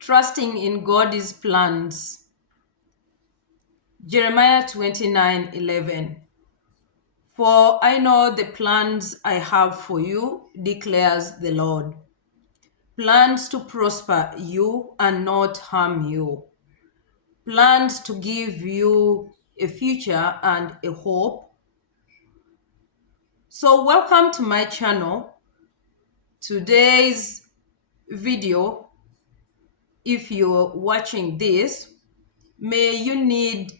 Trusting in God's plans. Jeremiah 29:11. For I know the plans I have for you, declares the Lord. Plans to prosper you and not harm you. Plans to give you a future and a hope. So welcome to my channel. Today's video, if you're watching this, may you need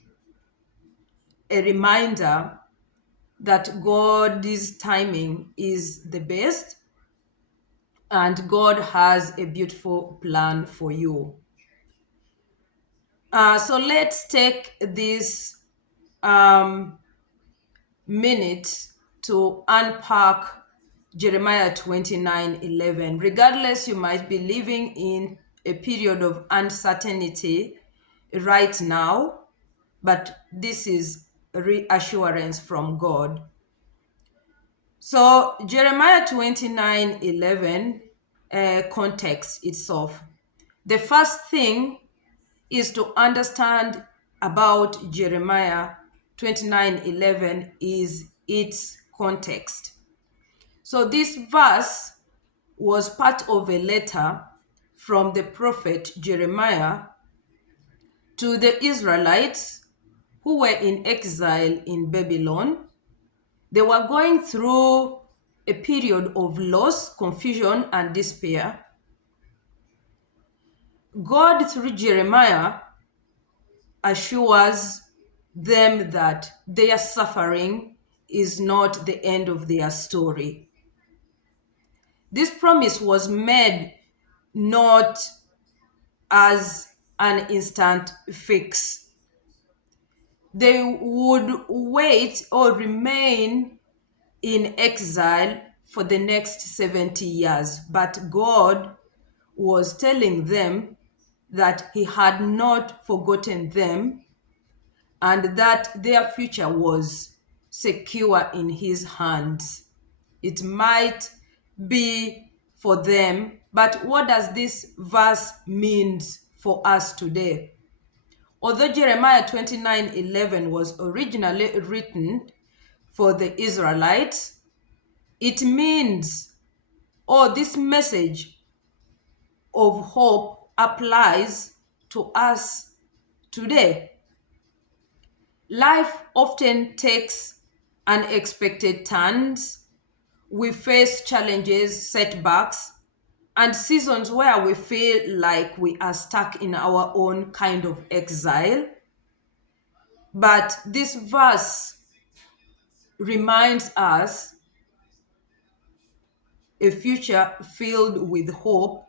a reminder that God's timing is the best and God has a beautiful plan for you. So let's take this minute to unpack Jeremiah 29:11. Regardless, you might be living in a period of uncertainty right now, but this is reassurance from God. So Jeremiah 29:11, context itself. The first thing is to understand about Jeremiah 29:11 is its context. So this verse was part of a letter from the prophet Jeremiah to the Israelites who were in exile in Babylon. They were going through a period of loss, confusion, and despair. God, through Jeremiah, assures them that their suffering is not the end of their story. This promise was made not as an instant fix. They would wait or remain in exile for the next 70 years, but God was telling them that He had not forgotten them and that their future was secure in His hands. It might be for them, but what does this verse mean for us today? Although Jeremiah 29:11 was originally written for the Israelites, it means, or this message of hope applies to us today. Life often takes unexpected turns. We face challenges, setbacks, and seasons where we feel like we are stuck in our own kind of exile. But this verse reminds us a future filled with hope,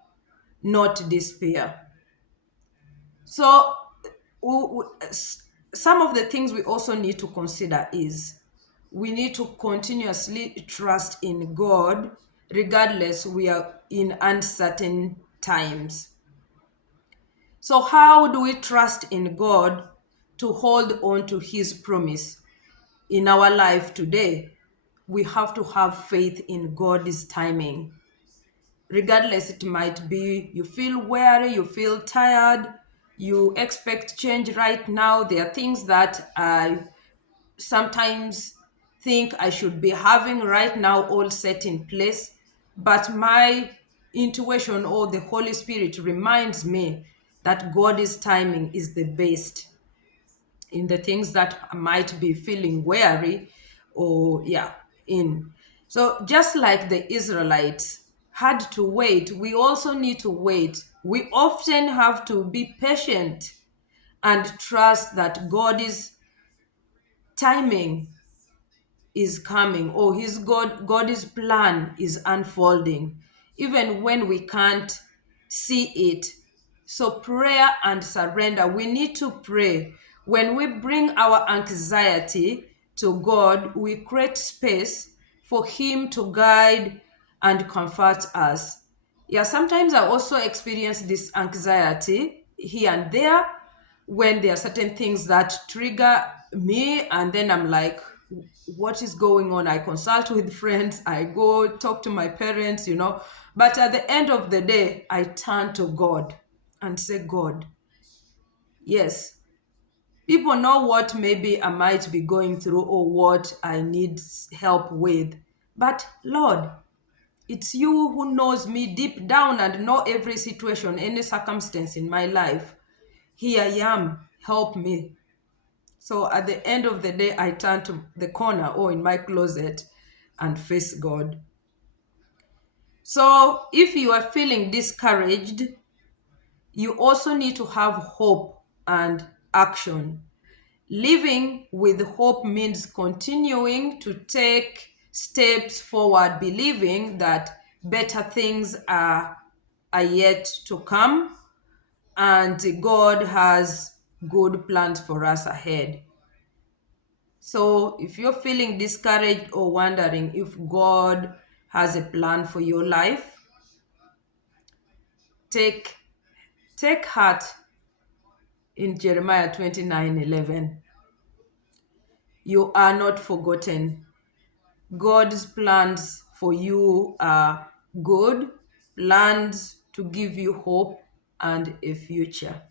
not despair. So, some of the things we also need to consider is we need to continuously trust in God, regardless we are in uncertain times. So, how do we trust in God to hold on to His promise in our life today? We have to have faith in God's timing. Regardless, it might be you feel weary, you feel tired, you expect change right now. There are things that I sometimes think I should be having right now all set in place, but my intuition or the Holy Spirit reminds me that God's timing is the best in the things that I might be feeling weary or in. So just like the Israelites had to wait, we also need to wait. We often have to be patient and trust that God's timing is coming, or God's plan is unfolding, even when we can't see it. So prayer and surrender, we need to pray. When we bring our anxiety to God, we create space for Him to guide and comfort us. Yeah, sometimes I also experience this anxiety here and there when there are certain things that trigger me, and then I'm like, what is going on? I consult with friends, I go talk to my parents, but at the end of the day, I turn to God. and say, God, yes, people know what maybe I might be going through or what I need help with. But Lord, it's you who knows me deep down and know every situation, any circumstance in my life. Here I am, help me. So at the end of the day, I turn to the corner or in my closet and face God. So if you are feeling discouraged, you also need to have hope and action. Living with hope means continuing to take steps forward, believing that better things are yet to come and God has good plans for us ahead. So if you're feeling discouraged or wondering if God has a plan for your life, take heart in Jeremiah 29:11. You are not forgotten. God's plans for you are good, plans to give you hope and a future.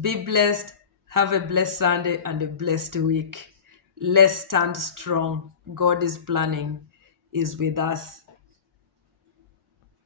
Be blessed. Have a blessed Sunday and a blessed week. Let's stand strong. God is planning, is with us.